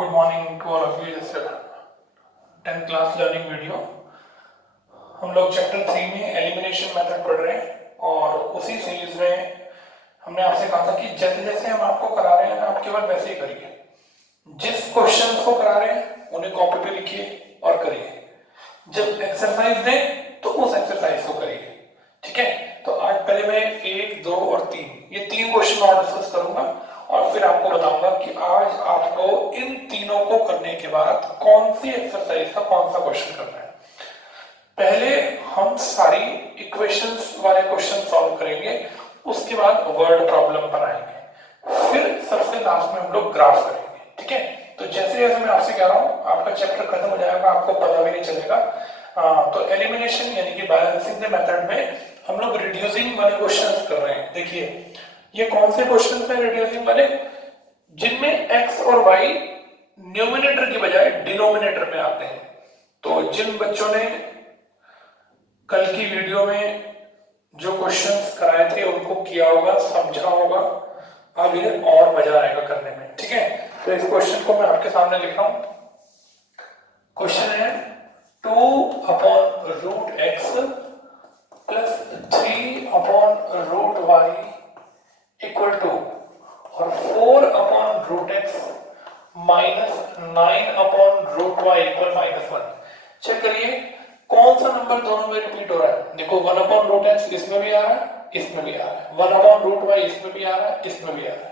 Good morning to all of you. जैसे 10th class learning video हम लोग chapter 3 में एलिमिनेशन मेथड पढ़ रहे हैं और उसी सीरीज में हमने आपसे कहा था कि जैसे जैसे हम आपको करा रहे हैं आप केवल वैसे ही करिए। जिस क्वेश्चन को करा रहे हैं उन्हें कॉपी पे लिखिए और करिए। जब एक्सरसाइज दें तो उस एक्सरसाइज को करिए। ठीक है, तो आज पहले मैं 1, 2 और 3 ये 3 क्वेश्चन और डिस्कस करूंगा और फिर आपको बताऊंगा कि आज आपको इन तीनों को करने के बाद कौन सी एक्सरसाइज का कौन सा क्वेश्चन करना है। पहले हम सारी इक्वेशंस वाले क्वेश्चन सॉल्व करेंगे, उसके बाद वर्ड प्रॉब्लम बनाएंगे, फिर सबसे लास्ट में हम लोग ग्राफ करेंगे। ठीक है, तो जैसे जैसे मैं आपसे कह रहा हूँ आपका चैप्टर खत्म हो जाएगा, आपको पता भी नहीं चलेगा। तो एलिमिनेशन यानी कि बैलेंसिंग द मेथड में हम लोग रिड्यूसिंग वाले क्वेश्चंस कर रहे हैं। देखिए ये कौन से क्वेश्चंस हैं रिड्यूसिंग वाले, जिनमें x और y न्यूमिनेटर की बजाय डिनोमिनेटर में आते हैं। तो जिन बच्चों ने कल की वीडियो में जो क्वेश्चंस कराए थे उनको किया होगा, समझा होगा, अब ये और मजा आएगा करने में। ठीक है, तो इस क्वेश्चन को मैं आपके सामने लिख रहा हूं। क्वेश्चन है 2/√x plus 3/√y equal to और 4/√x minus 9/√y equal -1। Check करिए कौन सा नंबर दोनों में रिपीट हो रहा है। देखो 1/√x इसमें भी आ रहा है, इसमें भी आ रहा है, 1/√y इसमें भी आ रहा है, इसमें भी आ रहा है।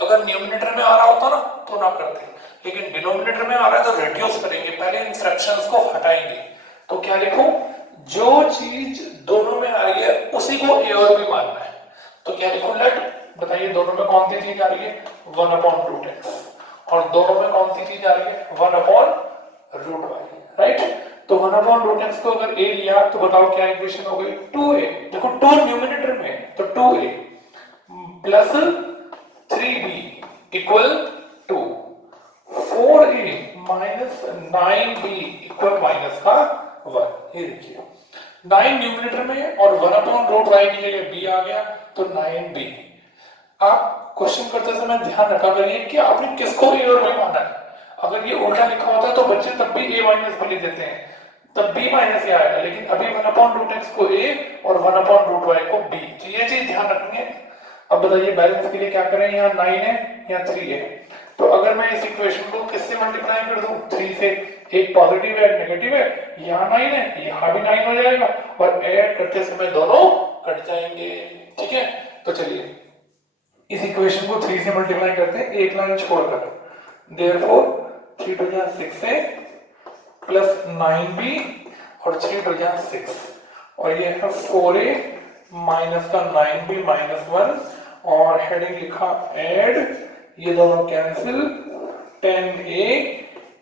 अगर न्यूमिनेटर में आ रहा होता ना तो ना करते, लेकिन डिनोमिनेटर में आ रहा है तो रिड्यूस करेंगे, पहले इन फ्रैक्शंस को हटाएंगे। तो क्या लिखूं, जो चीज दोनों में आ रही है उसी को ए और बी मानना है। तो क्या लिखूं, लेट बताइए दोनों में कौन सी चीज आ रही है 1/√x और दोनों में कौन सी चीज आ रही है 1/√y। राइट, तो 1/√x को अगर a लिया तो बताओ क्या इक्वेशन हो गई 2a। देखो 2 न्यूमिनेटर में तो 2a plus 3b equal to 4a minus 9b equal minus का 1। ये देखिए 9 न्यूमिनेटर में और 1/√y की जगह b आ गया तो 9b। आप क्वेश्चन करते समय ध्यान रखा करिए कि आपने किसको a और b माना है। अगर ये उल्टा लिखा होता है तो बच्चे तब भी a माइनस b लिख देते हैं, तब b माइनस a आएगा, लेकिन अभी 1/√x को a और 1/√y को b, तो ये चीज ध्यान रखनी है। अब बताइए बैलेंस के लिए क्या करें, यहाँ 9 है यहाँ 3 है, तो अगर मैं इस इक्वेशन को किससे मल्टीप्लाई कर दूं 3 से, एक पॉजिटिव है एक नेगेटिव है, यहाँ 9 है यहाँ भी 9 हो जाएगा और ऐड करते समय दोनों कट जाएंगे। ठीक है, तो चलिए इस इक्वेशन को 3 से मल्टीप्लाई करते हैं एक लाइन छोड़कर। देयरफॉर 3 2 जा 6a प्लस 9b और 3 2 जा 6 और ये है 4a माइनस का 9b माइनस 1 और हेडिंग लिखा ऐड, ये दोनों कैंसिल, 10a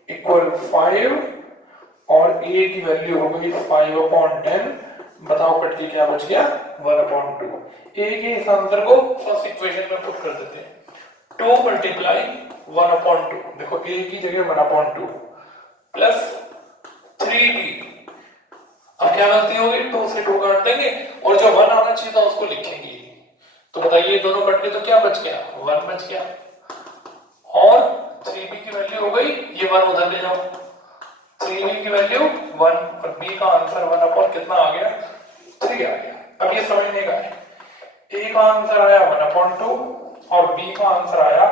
इक्वल 5 और a की वैल्यू हो गई 5/10। बताओ कट के क्या बच गया 1/2। a के इस आंसर को फर्स्ट इक्वेशन में पुट कर देते हैं, 2 मल्टीप्लाई 1/2। देखो a की जगह 1/2 प्लस 3b। अब क्या गलती होगी 2 से 2 काट देंगे और जो 1 आना चाहिए था उसको लिखेंगे। तो बताइए दोनों कट गए तो क्या बच गया 1 बच गया और 3b की वैल्यू हो गई, ये 1 उधर ले जाओ, 3b की वैल्यू 1 और b का आंसर 1 कितना आ गया 3 आ गया। अब ये समझने का है, a का आंसर आया 1/2 और b का आंसर आया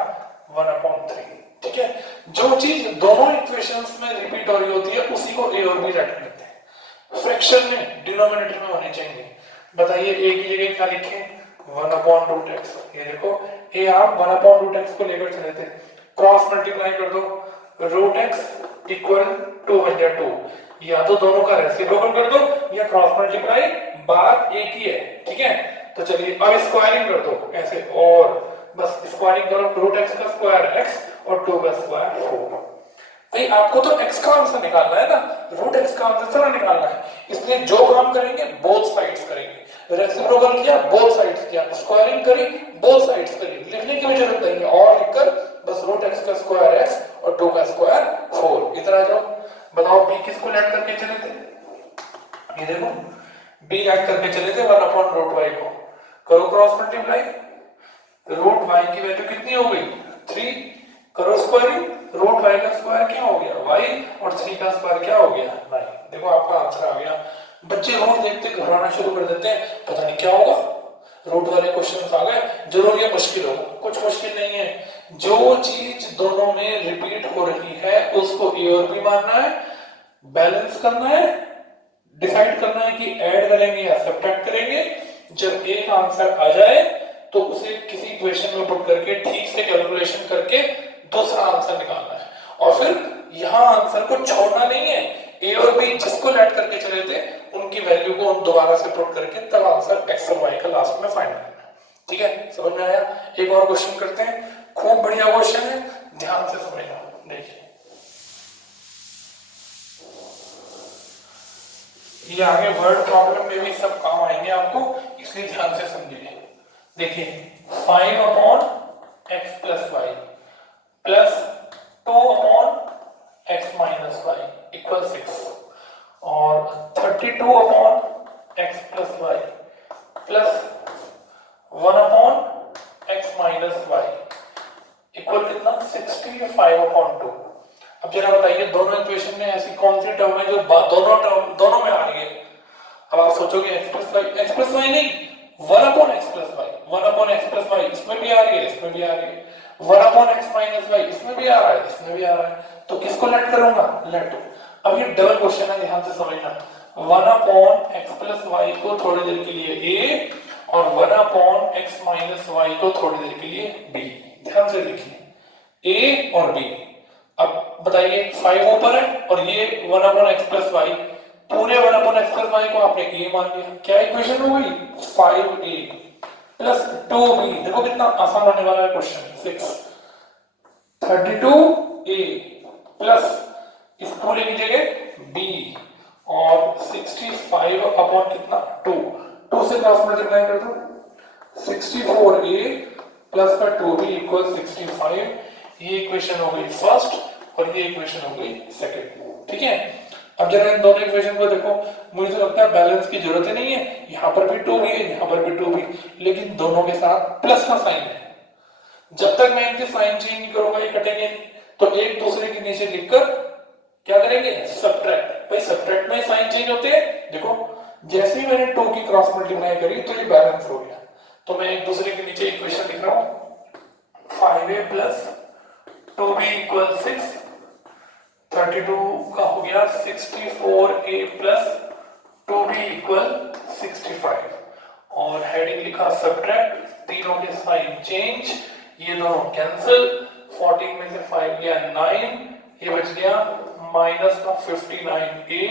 1/3। ठीक है, जो चीज दोनों इक्वेशंस में रिपीट हो रही होती है उसी को a और b रट करते हैं। फ्रैक्शन में डिनोमिनेटर में होने चाहिए। बताइए a की जगह क्या लिखें 1/√x। ये देखो a आप 1/√x को लेकर चले थे, क्रॉस मल्टीप्लाई कर दो, √x इक्वल 2/2, या तो दोनों का रेसिप्रोकल कर दो या क्रॉस मल्टीप्लाई, बात एक ही है। ठीक है, तो चलिए अब स्क्वायरिंग कर दो ऐसे, और बस स्क्वायरिंग करो, √x का स्क्वायर x और 2 का स्क्वायर 4। भाई आपको तो x का आंसर निकालना है ना, √x का आंसर थोड़ा निकालना है, इसलिए जो काम करेंगे बोथ साइड्स करेंगे। रेसिप्रोकल किया बोथ साइड्स किया, स्क्वायरिंग करी बोथ साइड्स करी, लिखने की भी जरूरत नहीं है और लिखकर बस √x का स्क्वायर x और 2 का स्क्वायर 4 इधर आ जाओ। बताओ b किसको ऐड करके चले थे, ये देखो b ऐड करके चले थे 1/√y को, करो क्रॉस मल्टीप्लाई, √y की वैल्यू कितनी हो गई 3, करो स्क्वायरिंग, रूट वाई का स्क्वायर क्या हो गया वाई, और 3 का स्क्वायर क्या हो गया 9। देखो आपका आंसर आ गया। बच्चे रूट देखते घबराना शुरू कर देते हैं, पता नहीं क्या होगा, रूट वाले क्वेश्चन आ गए, जरूर ये मुश्किल होगा। कुछ मुश्किल नहीं है, जो चीज दोनों में रिपीट हो रही है उसको ए और बी मानना है, बैलेंस करना है, डिसाइड करना है कि ऐड करेंगे या सब्ट्रैक्ट करेंगे। जब एक आंसर आ जाए तो उसे किसी इक्वेशन में पुट करके ठीक से कैलकुलेशन करके दूसरा आंसर निकालना है, और फिर यहाँ आंसर को छोड़ना नहीं है, ए और बी जिसको ऐड करके चले थे उनकी वैल्यू को दोबारा से पुट करके तब आंसर एक्स और वाई का लास्ट में फाइंड करना है। ठीक है, समझ में आया? एक और क्वेश्चन करते हैं, खूब बढ़िया क्वेश्चन है, ध्यान से समझना। देखिए ये आगे वर्ड प्रॉब्लम में भी सब काम आएंगे आपको, इसलिए ध्यान से समझिए। देखिए 5 upon x plus y plus 2 upon x minus y equal 6, और 32 upon x plus y plus 1 upon x minus y equal कितना 65 अपॉन 2। अब जरा बताइए दोनों इक्वेशन में ऐसी कौन सी टर्म है जो दोनों में आ रही है? अब आप सोचोगे एक्स प्लस वाई नहीं, 1 upon x plus y, 1 upon x plus y इसमें भी आ रही है, इसमें भी आ रही है, 1 अपॉन एक्स माइनस वाई इसमें भी आ रहा है, इसमें भी आ रहा है, तो किसको लेट करूंगा? लेट। अब ये डबल क्वेश्चन है, ध्यान से समझना। 1 अपॉन एक्स प्लस वाई को थोड़ी देर के लिए ए और 1 अपॉन एक्स माइनस वाई को थोड़ी देर के लिए बी। ध्यान से देखिए ए और बी। अब बताइए 5 ऊपर है और ये 1 अपॉन एक्स प्लस वाई, पूरे 1 अपॉन एक्स प्लस वाई को आपने ए मान लिया, क्या इक्वेशन हो गई 5a प्लस 2b। देखो कितना आसान होने वाला है क्वेश्चन। 6 32a प्लस इस पूरे की जगह b और 65 अपॉन कितना 2 से क्रॉस मल्टीप्लाई कर दो, 64a प्लस का 2b इक्वल 65। ये इक्वेशन हो गई फर्स्ट और ये इक्वेशन हो गई सेकंड। ठीक है, अब जरा इन दोनों इक्वेशन को देखो, मुझे तो लगता है बैलेंस की जरूरत ही नहीं है, यहाँ पर भी 2 भी है, यहाँ पर भी 2 भी, लेकिन दोनों के साथ प्लस का साइन है। जब तक मैं इनके साइन चेंज नहीं करूंगा ये कटेंगे, तो एक दूसरे के नीचे लिखकर क्या करेंगे सब्ट्रैक्ट। भाई सब्ट्रैक्ट में साइन चेंज होते हैं, देखो जैसे ही मैंने 2 की क्रॉस मल्टीप्लाई करी तो ये बैलेंस हो गया, तो मैं एक दूसरे के नीचे इक्वेशन लिख रहा हूं 5a प्लस 2b इक्वल 6, 32 का हो गया 64a प्लस 2b इक्वल 65, और हेडिंग लिखा सब्ट्रैक्ट, तीनों के साइन चेंज, ये दोनों कैंसिल, 14 में से 5 गया 9, ये बच गया माइनस का 59a,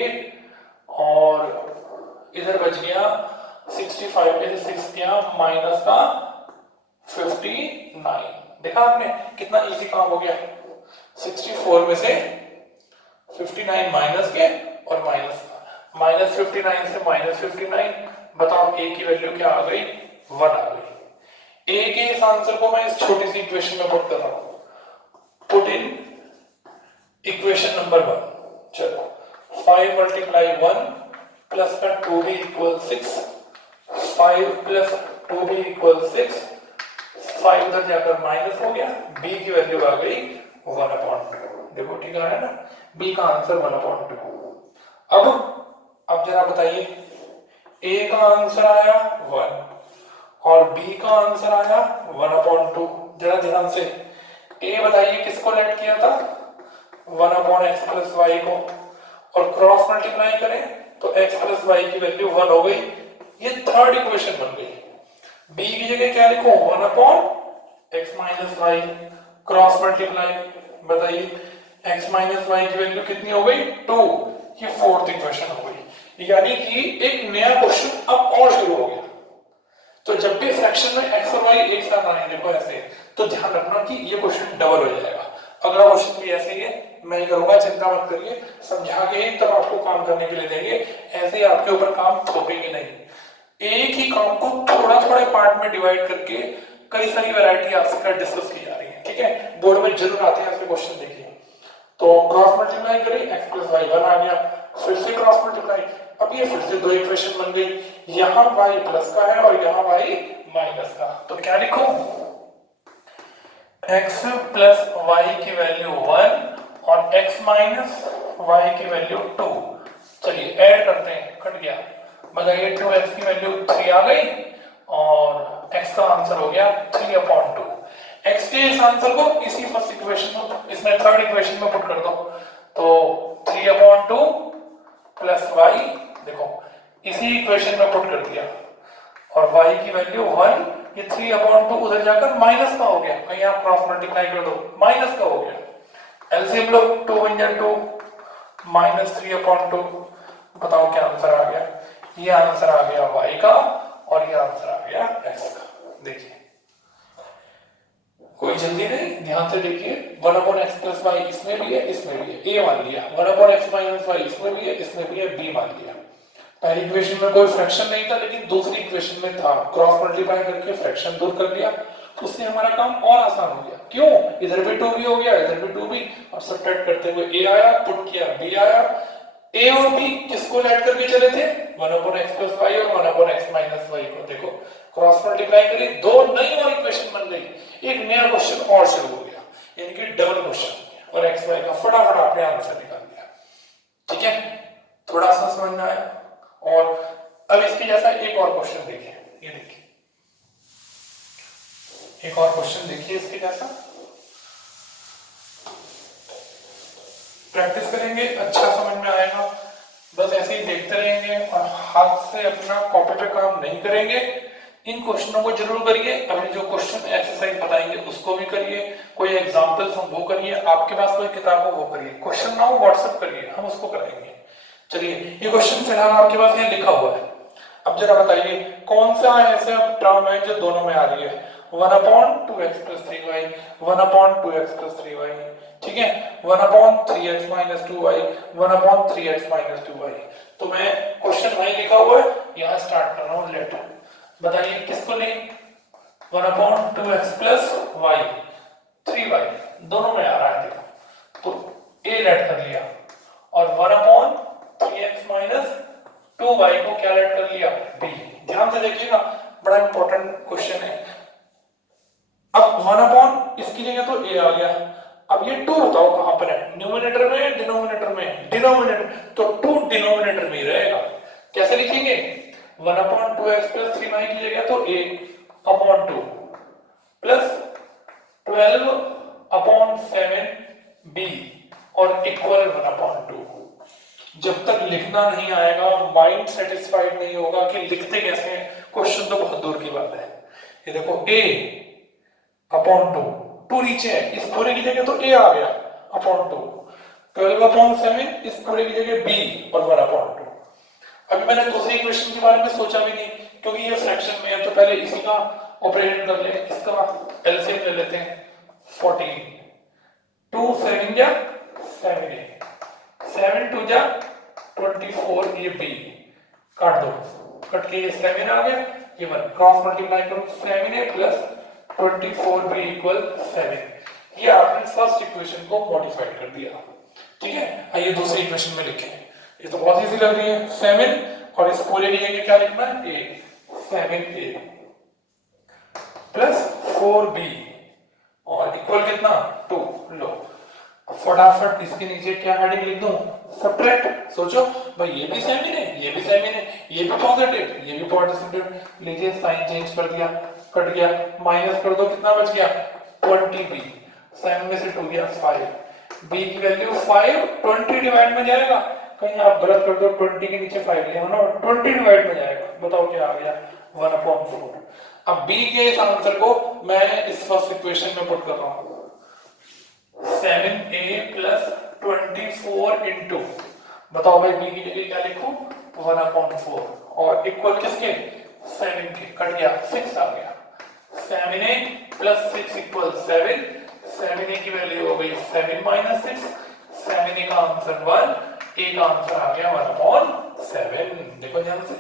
और इधर बच गया 65 में से 6 गया माइनस का 59। देखा आपने कितना इजी काम हो गया, 64 में से 59 माइनस के और माइनस 59 से माइनस 59, बताओ ए की वैल्यू क्या आ गई 1 आ गई। ए के इस आंसर को मैं इस छोटी सी इक्वेशन में पुट कर रहा हूं, पुट इन इक्वेशन नंबर 1। चलो 5 मल्टीप्लाई 1 प्लस का 2b equal 6, 5 plus 2b equal 6, 5 उधर जाकर माइनस हो गया, b की वैल्यू आ गई 1/2। देखो ठीक है ना, b का आंसर 1/2। अब जरा बताइए a का आंसर आया 1 और b का आंसर आया 1/2। जरा ध्यान से a बताइए किसको लेट किया था 1 अपॉन एक्स प्लस वाई को, और क्रॉस मल्टीप्लाई करें तो x प्लस वाई की वैल्यू 1 हो गई, ये थर्ड इक्वेशन बन गई। b की जगह क्या लिखो 1 upon x minus y, cross multiply, बताइए x माइनस वाई की वैल्यू कितनी हो गई 2, ये फोर्थ इक्वेशन हो गई। यानी कि एक नया क्वेश्चन अब और शुरू हो गया। तो जब भी फ्रैक्शन में x और y एक साथ आए देखो ऐसे, तो ध्यान रखना कि ये क्वेश्चन डबल हो जाएगा। अगला क्वेश्चन भी ऐसे ही है, मैं ही करूंगा, चिंता मत करिए, समझा के ही तब आपको काम करने के लिए देंगे, ऐसे ही आपके ऊपर काम थोपेंगे नहीं। एक ही काम को थोड़ा थोड़े पार्ट में डिवाइड करके कई सारी वैरायटी आपसे डिस्कस की जा रही है। ठीक है, बोर्ड में जरूर आते हैं ऐसे क्वेश्चन, देखिए। तो क्रॉस मल्टीप्लाई करें x प्लस वाई 1 आ गया, फिर से क्रॉस मल्टीप्लाई, अब ये फिर से दो इक्वेशन बन गई, यहाँ y प्लस का है और यहाँ y माइनस का, तो क्या लिखो x प्लस वाई की वैल्यू 1 और x माइनस वाई की वैल्यू 2। चलिए ऐड करते हैं, कट गया, बताइए 2x की वैल्यू 3 आ गई और x का आंसर हो गया 3/2। x के इस आंसर को इसी फर्स्ट इक्वेशन में, इसमें थर्ड इक्वेशन में पुट कर दो, तो 3/2 प्लस वाई, देखो इसी इक्वेशन में पुट कर दिया, और y की वैल्यू 1, ये 3/2 उधर जाकर माइनस का हो गया, कहीं आप क्रॉस मल्टीप्लाई कर दो, माइनस का हो गया, एलसीएम लो, 2 1 जा 2 माइनस 3/2, बताओ क्या आंसर आ गया? ये आंसर आ गया y का और ये आंसर आ गया x का। देखिए कोई जल्दी नहीं, ध्यान से देखिए, 1/x प्लस वाई इसमें भी है, इसमें भी है, a मान लिया, 1/x माइनस वाई इसमें भी है, इसमें भी है, b मान लिया। पहली इक्वेशन में कोई फ्रैक्शन नहीं था, लेकिन दूसरी इक्वेशन में था, क्रॉस मल्टीप्लाई करके फ्रैक्शन दूर कर लिया, उससे हमारा काम और आसान हो गया। क्यों? इधर भी 2b हो गया, इधर भी 2b, और सब्ट्रैक्ट करते हुए a आया, पुट किया b आया। a और b किसको ऐड करके चले थे? 1/x प्लस वाई और 1/x माइनस वाई को। देखो क्रॉस मल्टीप्लाई करी, दो नई और इक्वेशन बन गई, एक नया क्वेश्चन और शुरू हो गया, यानी कि डबल क्वेश्चन, और x y का फटाफट आपने आंसर निकाल दिया। ठीक है, थोड़ा सा समझ में आया? और अब इसके जैसा एक और क्वेश्चन देखिए, ये देखिए एक और क्वेश्चन देखिए इसके जैसा, प्रैक्टिस करेंगे, अच्छा समझ में आएगा। बस ऐसे ही देखते रहेंगे और हाथ से अपना कॉपी पे काम नहीं करेंगे। इन क्वेश्चनों को जरूर करिए, अभी जो क्वेश्चन एक्सरसाइज बताएंगे उसको भी करिए, कोई एग्जांपल्स हो वो करिए, आपके पास कोई किताब हो वो करिए, क्वेश्चन ना हो व्हाट्सएप करिए, हम उसको कराएंगे। चलिए ये क्वेश्चन फिलहाल आपके पास यहाँ लिखा हुआ है। अब जरा बताइए कौन सा ऐसा टर्म है जो दोनों में आ रही है? 1/2x plus 3y, 1/2x plus 3y, ठीक है, 1/3x minus 2y, 1/3x minus 2y। तो मैं क्वेश्चन वही लिखा हुआ है, यहाँ स्टार्ट कर रहा हूँ, लेट। बताइए किसको नहीं? 1/2x प्लस y, 3y दोनों में आ रहा है, देखो तो a लेट कर लिया, और 1/3x माइनस 2y को क्या लेट कर लिया? b। ध्यान से देखिएगा, बड़ा इंपॉर्टेंट क्वेश्चन है। अब 1/, इसकी जगह तो a आ गया, अब ये 2 बताओ कहां पर है? न्यूमरेटर में, डिनोमिनेटर में? डिनोमिनेटर, तो 2 डिनोमिनेटर में ही रहेगा। कैसे लिखेंगे? 1/2x प्लस 3y की जगह तो a/2 प्लस 12/7b और इक्वल 1/2। जब तक लिखना नहीं आएगा, माइंड सेटिस्फाइड नहीं होगा कि लिखते कैसे हैं, क्वेश्चन तो बहुत दूर की बात है। ये देखो a/2, 2 नीचे है, इस पूरे की जगह तो a आ गया /2, 12/7 इस पूरे की जगह b और 1/2। अभी मैंने दूसरी इक्वेशन के बारे में सोचा भी नहीं, क्योंकि ये फ्रैक्शन में है, तो पहले इसी का ऑपरेट कर ले, इसका एलसीएम ले लेते हैं। 14, 2 7 जा 7a, 7 2 जा 24, ये b काट दो, कट के ये 7 आ गया, ये 1, क्रॉस मल्टीप्लाई करो, 7a प्लस 24b इक्वल 7। ये आपने फर्स्ट इक्वेशन को मॉडिफाइड कर दिया। ठीक है, आइए दूसरी इक्वेशन में लिखें, ये तो बहुत इजी लग रही है। 7 और इस पूरे की जगह क्या लिखना है? a, 7a प्लस 4b और इक्वल कितना? 2। लो फटाफट इसके नीचे क्या हेडिंग लिख दूं? सब्ट्रैक्ट। सोचो भाई, ये भी सेम ही है, ये भी सेम ही है, ये भी पॉजिटिव, ये भी पॉजिटिव, लीजिए साइन चेंज कर दिया, कट गया, माइनस कर दो, कितना बच गया? 20b, 7 में से 2 गया 5, b की वैल्यू 5, 20 डिवाइड में जाएगा, कहीं आप गलत कर दो, 20 के नीचे 5 लिया ना, 20 डिवाइड में जाएगा, बताओ क्या आ गया? 1/4। अब b के इस आंसर को मैं इस फर्स्ट इक्वेशन में पुट कर रहा हूं, 7a प्लस 24 इंटू, बताओ भाई b की जगह क्या लिखूं? 1/4 और इक्वल किसके? 7 के, कट गया, 6 आ गया, 7a प्लस 6 इक्वल 7, 7a की वैल्यू हो गई 7 माइनस 6, 7a का आंसर 1, a का आंसर आ गया 1/7। देखो ध्यान से,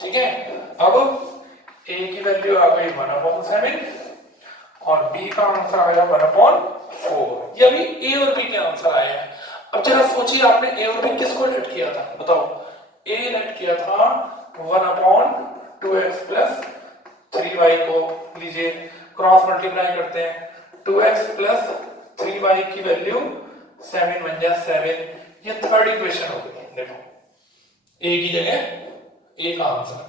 ठीक है। अब a की वैल्यू आ गई 1/7 और b का आंसर आया 1/4। ये अभी a और b के आंसर आए हैं। अब जरा सोचिए, आपने a और b किसको लेट किया था? बताओ, a लेट किया था 1/2x प्लस 3y को, लीजिए क्रॉस मल्टीप्लाई करते हैं, 2x प्लस 3y की वैल्यू 7 बन जाए 7। ये थर्ड इक्वेशन हो गई। देखो a की जगह a का आंसर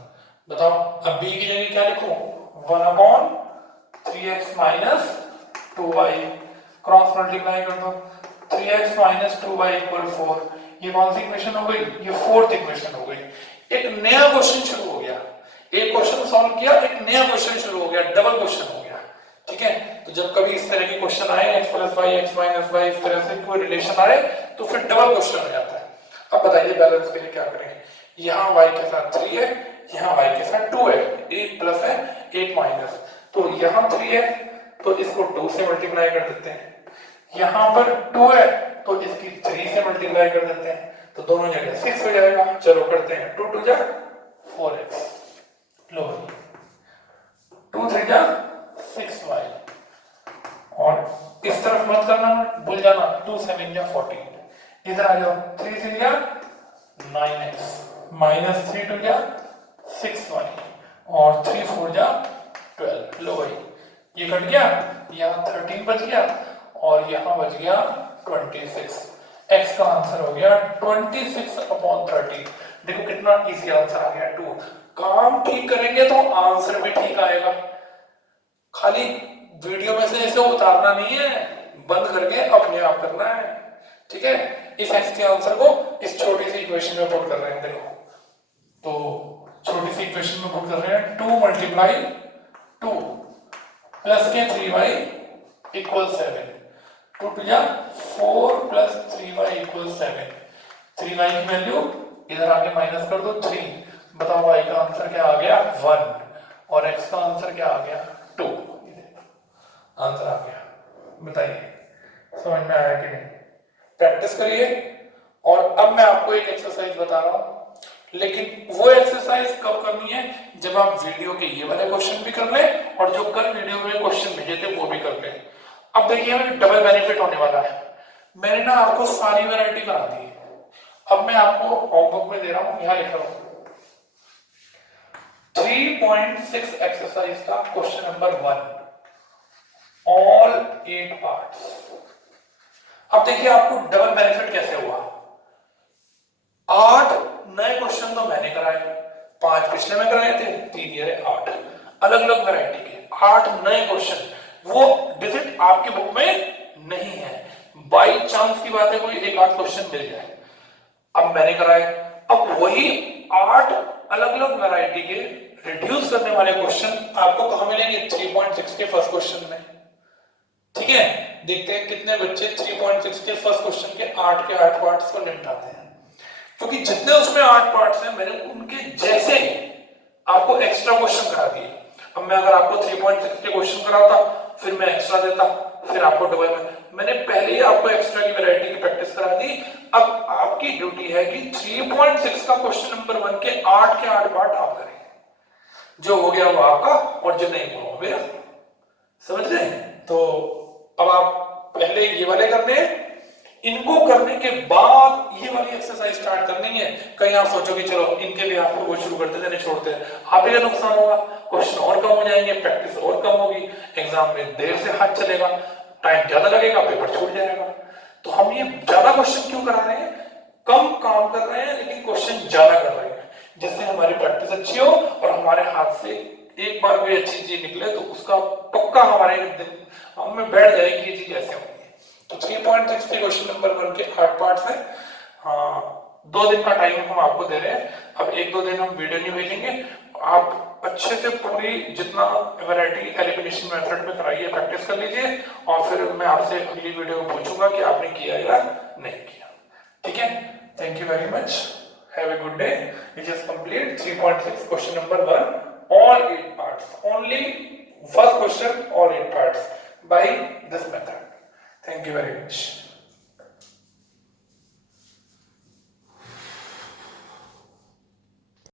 बताओ। अब b की जगह क्या लिखूं? 1/3x minus 2y, cross multiply कर दो। 3x minus 2y equal 4। ये कौन सी इक्वेशन हो गई? ये फोर्थ इक्वेशन हो गई। एक नया क्वेश्चन शुरू हो गया। एक क्वेश्चन सॉल्व किया, एक नया क्वेश्चन शुरू हो गया, डबल क्वेश्चन हो गया। ठीक है, तो जब कभी इस तरह के क्वेश्चन आए x plus y x minus y, इस तरह से कोई रिलेशन आए तो फिर डबल क्वेश्चन हो जाता है। अब बताइए बैलेंस के लिए क्या करें? यहाँ y के साथ 3 है, यहाँ y के साथ 2 है, एक प्लस है एक माइनस, तो यहाँ 3 है तो इसको 2 से मल्टीप्लाई कर देते हैं। यहाँ पर 2 है तो इसकी 3 से मल्टीप्लाई कर देते हैं, तो दोनों जगह 6 हो जाएगा। चलो करते हैं, 2 2 जा 4x, लो 2 3 जा 6y, और इस तरफ मत करना, भूल जाना, 2 7 जा 14। इधर आ जाओ, 3 3 जा 9x माइनस 3 2 जा 6y, और 3 4 जा 12। लो भाई ये कट गया, यहाँ 13 बच गया और यहाँ बच गया 26। x का आंसर हो गया 26/30। देखो कितना इजी आंसर आ गया 2। काम ठीक करेंगे तो आंसर भी ठीक आएगा। खाली वीडियो में से ऐसे उतारना नहीं है, बंद करके अपने आप करना है। ठीक है, इस x के आंसर को इस छोटी सी इक्वेशन में पुट कर रहे हैं। देखो तो छोटी सी इक्वेशन में पुट कर रहे हैं, 2 मल्टीप्लाई 2 प्लस के 3y इक्वल 7, 2 2 जा 4 प्लस 3y इक्वल 7। 3y की वैल्यू इधर आके माइनस कर दो 3। बताओ y का आंसर क्या आ गया? 1, और x का आंसर क्या आ गया? 2। आंसर आ गया। बताइए समझ में आया कि नहीं? प्रैक्टिस करिए। और अब मैं आपको एक एक्सरसाइज बता रहा हूं, लेकिन वो एक्सरसाइज कब करनी है? जब आप वीडियो के ये वाले क्वेश्चन भी कर लें और जो कल वीडियो में क्वेश्चन भेजे थे वो भी कर लें। अब देखिए हमें डबल बेनिफिट होने वाला है। मैंने ना आपको सारी वैरायटी करा दी। अब मैं आपको होमवर्क में दे रहा हूं, यहां लिख रहा हूं 3.6 एक्सरसाइज का क्वेश्चन नंबर 1, ऑल 8 पार्ट्स। अब देखिए आपको डबल बेनिफिट कैसे हुआ। 8 नए क्वेश्चन तो मैंने कराए, 5 पिछले में कराए थे, 3 ये 8 अलग अलग वैरायटी के 8 नए क्वेश्चन। वो डिजिट आपके बुक में नहीं है, बाई चांस की बात है कोई एक आध क्वेश्चन मिल जाए। अब मैंने कराए, अब वही 8 अलग अलग वैरायटी के रिड्यूस करने वाले क्वेश्चन आपको कहां मिलेंगे? 3.6 के फर्स्ट क्वेश्चन में। ठीक है, देखते हैं कितने बच्चे 3.6 के फर्स्ट क्वेश्चन के 8 पार्ट्स को निपटाते हैं। क्योंकि जितने उसमें 8 पार्ट्स हैं मैंने उनके जैसे आपको एक्स्ट्रा क्वेश्चन करा दिए। अब मैं अगर आपको 3.6 के क्वेश्चन कराता, फिर मैं एक्स्ट्रा देता, फिर आपको डबल में, मैंने पहले ही आपको एक्स्ट्रा की वैरायटी की प्रैक्टिस करा दी। अब आपकी ड्यूटी है कि 3.6 का क्वेश्चन नंबर 1 के 8 पार्ट आप करें। जो हो गया वो आपका और जो नहीं हुआ वो मेरा। समझ रहे हैं? तो अब आप पहले ये वाले करने हैं, इनको करने के बाद ये वाली एक्सरसाइज स्टार्ट करनी है। कहीं आप सोचो कि चलो इनके भी आपको वो शुरू करते थे, छोड़ते हैं, आप ही का नुकसान होगा, क्वेश्चन और कम हो जाएंगे, प्रैक्टिस और कम होगी, एग्जाम में देर से हाथ चलेगा, टाइम ज्यादा लगेगा, पेपर छूट जाएगा। तो हम ये ज्यादा क्वेश्चन क्यों करा रहे हैं? कम काम कर रहे हैं लेकिन क्वेश्चन ज्यादा कर रहे हैं, जिससे हमारी प्रैक्टिस अच्छी हो और हमारे हाथ से एक बार कोई अच्छी चीज निकले तो उसका पक्का हमारे हमें बैठ जाएगी ये चीज ऐसे होगी। तो 3.6 के क्वेश्चन नंबर 1 के 8 पार्ट्स हैं। 2 दिन का टाइम हम आपको दे रहे हैं। अब 1-2 दिन हम वीडियो नहीं भेजेंगे, आप अच्छे से पूरी जितना वैरायटी एलिमिनेशन मेथड में कराइए, प्रैक्टिस कर लीजिए, और फिर मैं आपसे अगली वीडियो में पूछूंगा कि आपने किया या नहीं किया। ठीक है, thank you very much, have a good day. We just complete 3.6 question number 1, all 8 parts, only first question all 8 parts by this method. Thank you very much.